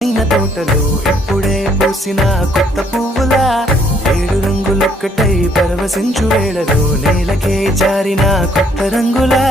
అయిన తోటలో ఇప్పుడే పూసిన కొత్త పువ్వులా 7 రంగులొక్కటై పరవశించు వేళలో నేలకే జారిన కొత్త రంగులా